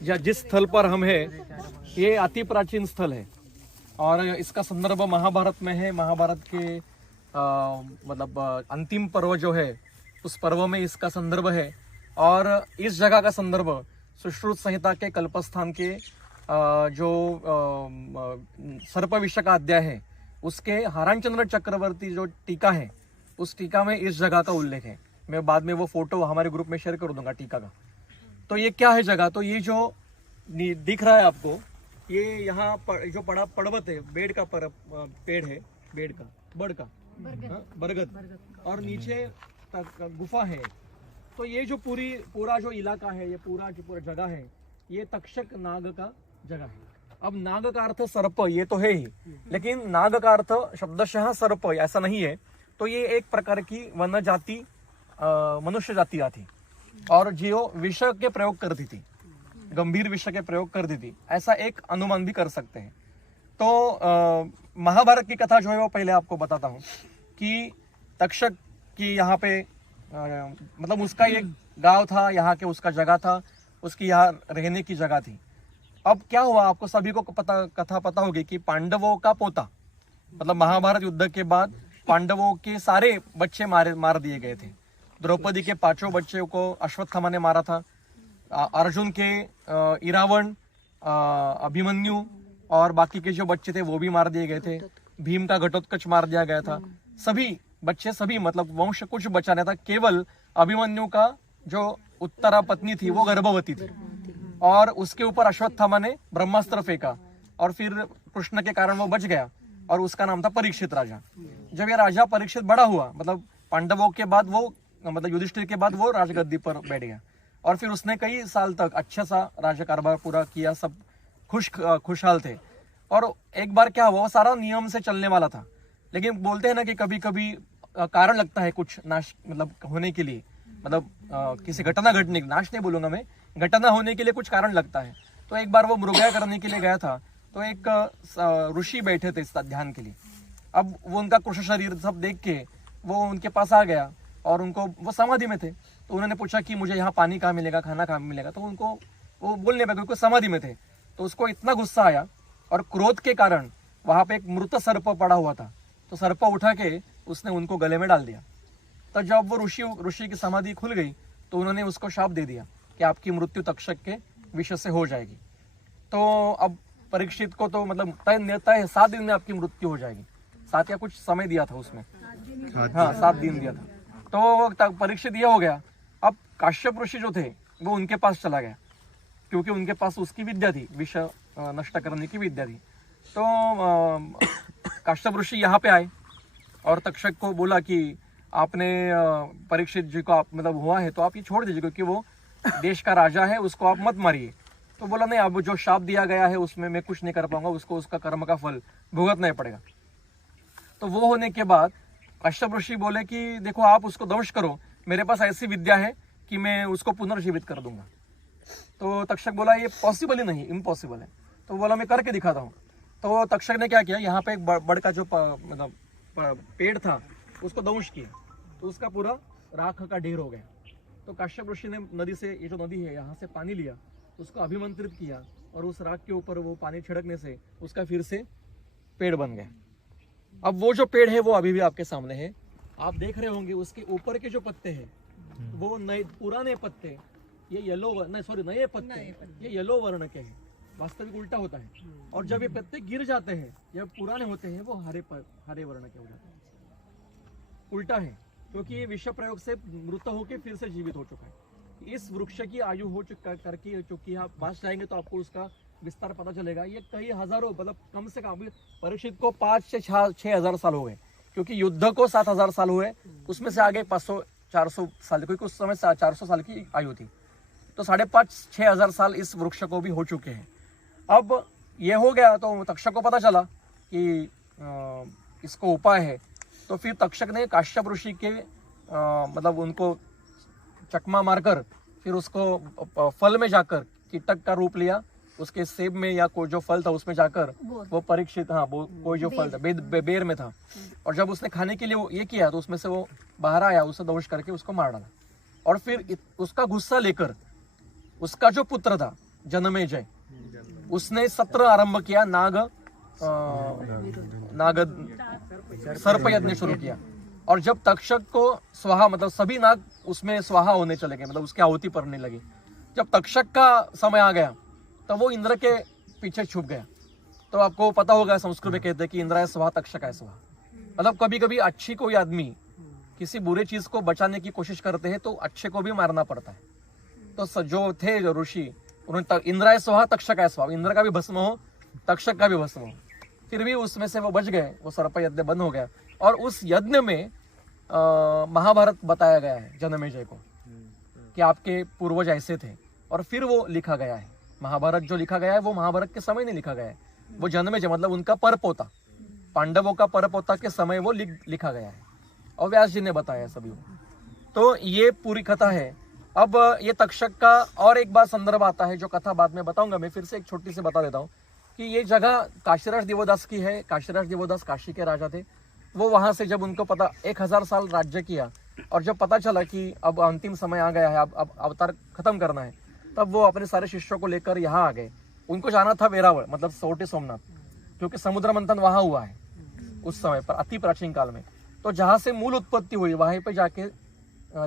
जिस स्थल पर हम हैं ये अति प्राचीन स्थल है और इसका संदर्भ महाभारत में है। महाभारत के मतलब अंतिम पर्व जो है उस पर्व में इसका संदर्भ है और इस जगह का संदर्भ सुश्रुत संहिता के कल्पस्थान के जो सर्प विषय का अध्याय है उसके हरानचंद्र चक्रवर्ती जो टीका है उस टीका में इस जगह का उल्लेख है। मैं बाद में वो फोटो हमारे ग्रुप में शेयर कर दूंगा टीका का। तो ये क्या है जगह, तो ये जो दिख रहा है आपको ये यहाँ जो पर्वत है बेड़ का पेड़ है, बेड़ का बरगद और नीचे गुफा है। तो ये जो पूरा जो इलाका है, ये पूरा जगह है, ये तक्षक नाग का जगह है। अब नाग का अर्थ सर्प ये तो है ही, लेकिन नाग का अर्थ शब्दशः सर्प ऐसा नहीं है। तो ये एक प्रकार की वन जाति मनुष्य जाति आती और जो विष के प्रयोग करती थी, गंभीर विषय के प्रयोग करती थी, ऐसा एक अनुमान भी कर सकते हैं। तो महाभारत की कथा जो है वो पहले आपको बताता हूँ कि तक्षक की यहाँ पे मतलब उसका एक गांव था, यहाँ के उसका जगह था, उसकी यहाँ रहने की जगह थी। अब क्या हुआ, आपको सभी को कथा पता होगी कि पांडवों का पोता मतलब महाभारत युद्ध के बाद पांडवों के सारे बच्चे मार दिए गए थे। द्रौपदी के 5 बच्चे को अश्वत्थामा ने मारा था, अर्जुन के इरावण, अभिमन्यु और बाकी के जो बच्चे थे वो भी मार दिए गए थे। भीम का घटोत्कच मार दिया गया था। सभी बच्चे मतलब वंश कुछ बचा नहीं था। केवल अभिमन्यु का जो उत्तरा पत्नी थी वो गर्भवती थी और उसके ऊपर अश्वत्थामा ने ब्रह्मास्त्र फेंका और फिर कृष्ण के कारण वो बच गया और उसका नाम था परीक्षित राजा। जब ये राजा परीक्षित बड़ा हुआ मतलब पांडवों के बाद वो मतलब युधिष्ठिर के बाद वो राजगद्दी पर बैठ गया और फिर उसने कई साल तक अच्छा सा राज कारभार पूरा किया, सब खुशहाल थे। और एक बार क्या हुआ, वो सारा नियम से चलने वाला था, लेकिन बोलते हैं ना कि कभी कभी कारण लगता है कुछ नाश मतलब होने के लिए, मतलब किसी घटना घटने, नाश नहीं बोलूंगा मैं, घटना होने के लिए कुछ कारण लगता है। तो एक बार वो मृगया करने के लिए गया था, तो एक ऋषि बैठे थे इस ध्यान के लिए। अब वो उनका कुश शरीर सब देख के वो उनके पास आ गया और उनको वो समाधि में थे। तो उन्होंने पूछा कि मुझे यहाँ पानी कहाँ मिलेगा, खाना कहाँ मिलेगा। तो उनको वो बोलने पे क्योंकि समाधि में थे तो उसको इतना गुस्सा आया और क्रोध के कारण वहां पे एक मृत सर्प पड़ा हुआ था, तो सर्प उठा के उसने उनको गले में डाल दिया। तो जब वो ऋषि की समाधि खुल गई तो उन्होंने उसको शाप दे दिया कि आपकी मृत्यु तक्षक के विष से हो जाएगी। तो अब परीक्षित को तो मतलब तय 7 दिन में आपकी मृत्यु हो जाएगी। 7 या कुछ समय दिया था उसमें, हाँ 7 दिन दिया था। तो परीक्षित ये हो गया। अब काश्यप ऋषि जो थे वो उनके पास चला गया क्योंकि उनके पास उसकी विद्या थी, विष नष्ट करने की विद्या थी। तो काश्यप ऋषि यहाँ पे आए और तक्षक को बोला कि आपने परीक्षित जी को आप मतलब हुआ है तो आप ये छोड़ दीजिए क्योंकि वो देश का राजा है, उसको आप मत मारिए। तो बोला नहीं, अब जो शाप दिया गया है उसमें मैं कुछ नहीं कर पाऊंगा, उसको उसका कर्म का फल भुगतना पड़ेगा। तो वो होने के बाद काश्यप ऋषि बोले कि देखो आप उसको दंश करो, मेरे पास ऐसी विद्या है कि मैं उसको पुनर्जीवित कर दूंगा। तो तक्षक बोला ये पॉसिबल ही नहीं, इम्पॉसिबल है। तो बोला मैं करके दिखाता हूँ। तो तक्षक ने क्या किया, यहाँ पे एक बड़ का जो मतलब पेड़ था उसको दंश किया तो उसका पूरा राख का ढेर हो गया। तो काश्यप ऋषि ने नदी से, ये जो नदी है यहाँ से पानी लिया, उसको अभिमंत्रित किया और उस राख के ऊपर वो पानी छिड़कने से उसका फिर से पेड़ बन गया। अब वो जो पेड़ है वो अभी भी आपके सामने है, आप देख रहे होंगे। उसके ऊपर के जो पत्ते हैं वो नए पुराने पत्ते, ये नए पत्ते ये येलो वर्ण के हैं। वास्तविक उल्टा होता है और जब ये पत्ते गिर जाते हैं, जब पुराने होते हैं वो हरे वर्ण के हो जाते हैं। उल्टा है क्योंकि ये विष प्रयोग से मृत होकर फिर से जीवित हो चुका है। इस वृक्ष की आयु हो करके चुकी है, आप पास जाएंगे तो आपको उसका विस्तार पता चलेगा। ये कई हजारों मतलब कम से कम परीक्षित को 5 से 6 हजार साल हो गए क्योंकि युद्ध को 7,000 साल हुए, उसमें से आगे 500-400 साल, क्योंकि उस समय 400 साल की आयु थी। तो 5,500-6 हजार साल इस वृक्ष को भी हो चुके हैं। अब ये हो गया तो तक्षक को पता चला कि इसको उपाय है। तो फिर तक्षक ने काश्यप ऋषि के मतलब उनको चकमा मारकर फिर उसको फल में जाकर कीटक का रूप लिया, उसके सेब में या कोई जो फल था उसमें जाकर वो परीक्षित, हाँ कोई जो फल था बेर में था, और जब उसने खाने के लिए वो ये किया तो उसमें से वो बाहर आया, उसे दंश करके उसको मार डाला। और फिर उसका गुस्सा लेकर उसका जो पुत्र था जनमेजय, उसने सत्र आरंभ किया, नाग सर्प यज्ञ शुरू किया। और जब तक्षक को स्वाहा, मतलब सभी नाग उसमें स्वाहा होने चले गए, मतलब उसकी आहुति पड़ने लगी। जब तक्षक का समय आ गया तो वो इंद्र के पीछे छुप गया। तो आपको पता होगा संस्कृत में कहते हैं कि इंद्राय स्वाहा तक्षकाय स्वाहा। मतलब कभी कभी अच्छी कोई आदमी किसी बुरे चीज को बचाने की कोशिश करते हैं तो अच्छे को भी मारना पड़ता है। तो जो थे जो ऋषि, उन्होंने इंद्राय स्वाहा तक्षकाय स्वाहा, इंद्र का भी भस्म हो तक्षक का भी भस्म हो, फिर भी उसमें से वो बच गए, वो सर्प यज्ञ बंद हो गया। और उस यज्ञ में महाभारत बताया गया है जनमेजय को कि आपके पूर्वज ऐसे थे। और फिर वो लिखा गया है, महाभारत जो लिखा गया है वो महाभारत के समय नहीं लिखा गया है, वो जनमेजय मतलब उनका परपोता, पांडवों का परपोता के समय वो लिखा गया है और व्यास जी ने बताया सभी को। तो ये पूरी कथा है। अब ये तक्षक का और एक बार संदर्भ आता है जो कथा बाद में बताऊंगा, मैं फिर से एक छोटी सी बता देता हूँ कि ये जगह काशीराज देवदास की है। काशीराज देवदास काशी के राजा थे। वो वहां से जब उनको पता 1000 साल राज्य किया और जब पता चला कि अब अंतिम समय आ गया है, अब अवतार खत्म करना है, तब वो अपने सारे शिष्यों को लेकर यहाँ आ गए। उनको जाना था वेरावल, मतलब सोरठी सोमनाथ, क्योंकि समुद्र मंथन वहां हुआ है उस समय पर, अति प्राचीन काल में। तो जहां से मूल उत्पत्ति हुई वहीं पे जाके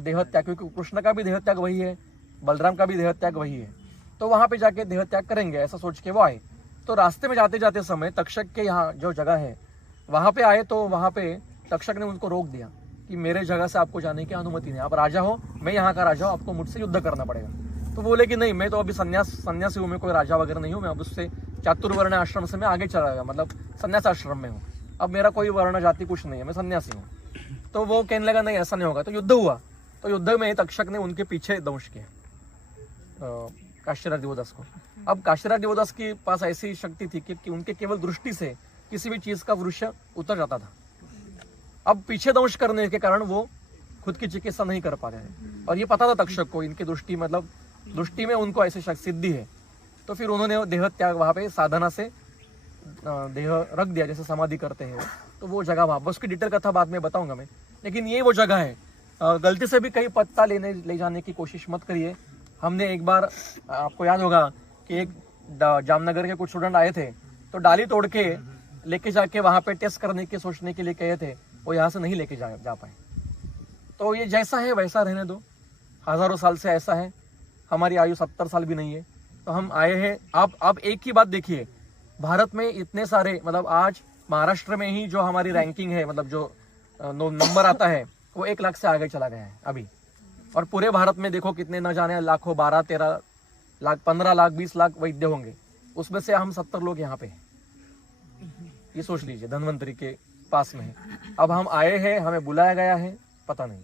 देहत्याग, क्योंकि कृष्ण का भी देहत्याग वही है, बलराम का भी देहत्याग वही है, तो वहां पे जाके देहत्याग करेंगे ऐसा सोच के वो आए। तो रास्ते में जाते जाते समय तक्षक के यहाँ जो जगह है वहां पे आए, तो वहां पे तक्षक ने उनको रोक दिया कि मेरे जगह से आपको जाने की अनुमति नहीं, आप राजा हो, मैं यहाँ का राजा हूँ, आपको मुझसे युद्ध करना पड़ेगा। तो बोले कि नहीं, मैं तो अभी सन्यासी हूँ, मैं कोई राजा वगैरह नहीं हूँ, मैं अब उससे चातुर्वर्ण आश्रम से मैं आगे चला गया, मतलब संन्यास आश्रम में हूँ, अब मेरा कोई वर्ण जाति कुछ नहीं है, मैं सन्यासी हूँ। तो वो कहने लगा नहीं ऐसा नहीं होगा। तो युद्ध हुआ। तो युद्ध में तक्षक ने उनके पीछे दंश किया काशीराज देवदास को। अब काशीराज देवदास के पास ऐसी शक्ति थी कि उनके केवल दृष्टि से किसी भी चीज का वृक्ष उतर जाता था। अब पीछे दंश करने के कारण वो खुद की चिकित्सा नहीं कर पा रहे हैं और ये पता था तक्षक को, इनकी दृष्टि मतलब दृष्टि में उनको ऐसी सिद्धि है। तो फिर उन्होंने देह त्याग वहां पे साधना से देह रख दिया, जैसे समाधि करते हैं। तो वो जगह वहां, उसकी डिटेल कथा बाद में बताऊंगा मैं, लेकिन ये वो जगह है। गलती से भी कहीं पत्ता ले जाने की कोशिश मत करिए। हमने एक बार, आपको याद होगा कि एक जामनगर के कुछ स्टूडेंट आए थे, तो डाली तोड़ के लेके जाके वहां पे टेस्ट करने के सोचने के लिए कहे थे, वो यहाँ से नहीं लेके जा पाए। तो ये जैसा है वैसा रहने दो, हजारों साल से ऐसा है, हमारी आयु 70 साल भी नहीं है। तो हम आए हैं। आप एक ही बात देखिए, भारत में इतने सारे, मतलब आज महाराष्ट्र में ही जो हमारी रैंकिंग है, मतलब जो नंबर आता है वो 1 लाख से आगे चला गया है अभी। और पूरे भारत में देखो कितने न जाने लाखों, 12-13 लाख, 15 लाख, 20 लाख वैद्य होंगे, उसमें से हम 70 लोग यहाँ पे हैं। ये सोच लीजिए, धन्वंतरी के पास में है। अब हम आए हैं, हमें बुलाया गया है, पता नहीं।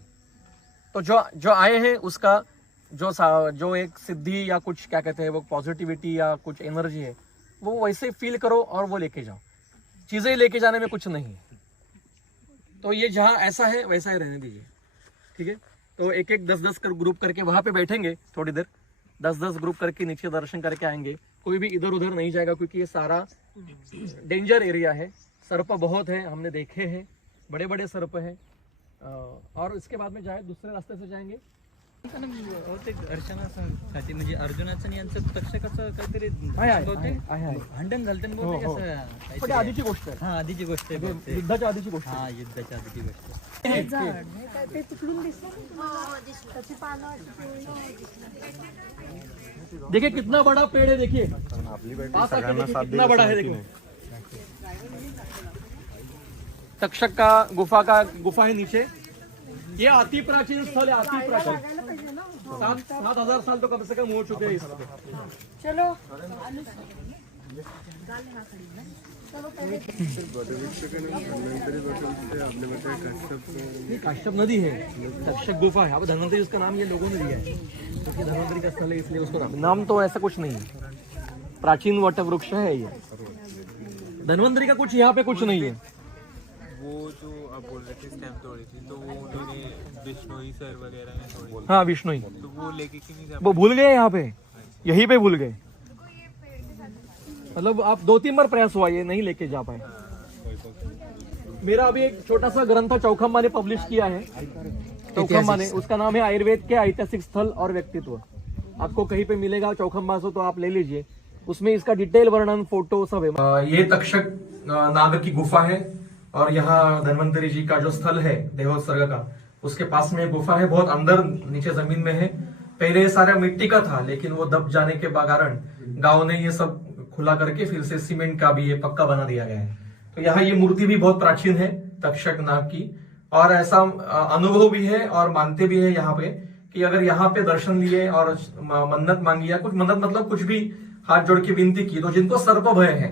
तो जो आए हैं उसका जो एक सिद्धि या कुछ क्या कहते हैं वो पॉजिटिविटी या कुछ एनर्जी है, वो वैसे फील करो और वो लेके जाओ। चीजें लेके जाने में कुछ नहीं है। तो ये जहाँ ऐसा है वैसा ही रहने दीजिए, ठीक है। तो एक 10-10 ग्रुप करके वहां पे बैठेंगे थोड़ी देर, 10-10 ग्रुप करके नीचे दर्शन करके आएंगे। कोई भी इधर उधर नहीं जाएगा, क्योंकि ये सारा डेंजर एरिया है। सर्प बहुत है, हमने देखे हैं, बड़े बड़े सर्प हैं। और इसके बाद में जाए दूसरे रास्ते से जाएंगे। अर्चनासाठी म्हणजे अर्जुनाचं आणि यांचं तक्षकाचं काहीतरी भांडण झालं पण आधीची गोष्ट आहे। हा आधीची गोष्ट आहे, युद्धाच्या आधीची गोष्ट आहे। हा युद्धाच्या आधीची गोष्ट आहे। देखिए कितना बड़ा पेड़ है, देखिए पास आके देखिए कितना बड़ा है। देखो तक्षक का गुफा है नीचे। ये अति प्राचीन स्थल है, अति प्राचीन। 7,000 साल तो कम से कम हो चुके हैं इसमें। चलो काश्यप नदी है, तक्षक गुफा है। अब धन्वंतरी उसका नाम ये लोगों ने दिया है, क्योंकि धन्वंतरी का स्थल है इसलिए उसको नाम तो ऐसा कुछ नहीं है। प्राचीन वट वृक्ष है ये। धन्वंतरी का कुछ यहाँ पे कुछ नहीं है। वो जो आप बोल रहे थे स्टैम्प तोड़ी थी, तो वो उन्होंने बिश्नोई सर वगैरह ने तोड़ी। हाँ विष्णुई, तो वो लेके क्यों नहीं जा वो भूल गए यहाँ पे, यहीं पे भूल गए। मतलब आप 2-3 बार प्रयास हुआ, ये नहीं लेके जा पाए। मेरा अभी एक छोटा सा ग्रंथ चौखम्बा ने पब्लिश किया है। चौखम्बा ने, उसका नाम है आयुर्वेद के ऐतिहासिक स्थल और व्यक्तित्व। आपको कहीं पे मिलेगा चौखंबा से तो आप ले लीजिए, उसमें इसका डिटेल वर्णन फोटो सब है। ये तक्षक नाग की गुफा है और यहाँ धन्वंतरी जी का जो स्थल है देहोत्सर्ग का, उसके पास में गुफा है, बहुत अंदर नीचे जमीन में है। पहले ये सारा मिट्टी का था, लेकिन वो दब जाने के कारण गांव ने ये सब खुला करके फिर से सीमेंट का भी ये पक्का बना दिया गया है। तो यहाँ ये मूर्ति भी बहुत प्राचीन है तक्षक नाग की, और ऐसा अनुभव भी है और मानते भी है यहाँ पे कि अगर यहाँ पे दर्शन लिए और मन्नत मांगी या कुछ मन्नत मतलब कुछ भी हाथ जोड़ के विनती की, तो जिनको सर्प भय है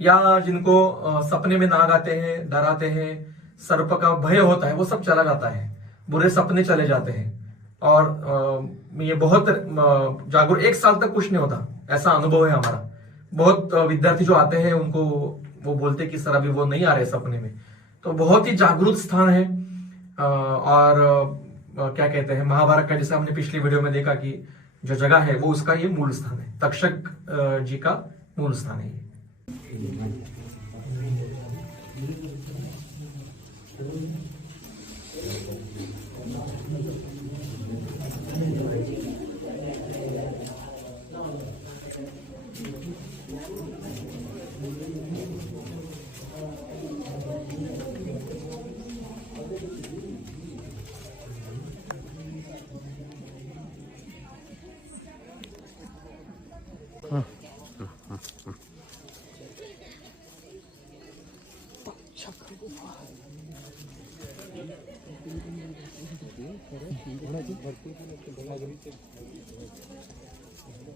या जिनको सपने में नाग आते हैं, डराते हैं, सर्प का भय होता है, वो सब चला जाता है, बुरे सपने चले जाते हैं। और ये बहुत जागरूक, 1 साल तक कुछ नहीं होता, ऐसा अनुभव है हमारा। बहुत विद्यार्थी जो आते हैं उनको वो बोलते कि सर अभी वो नहीं आ रहे सपने में। तो बहुत ही जागरूक स्थान है। और क्या कहते हैं, महाभारत का जैसे हमने पिछली वीडियो में देखा कि जो जगह है वो उसका ये मूल स्थान है, तक्षक जी का मूल स्थान है ये।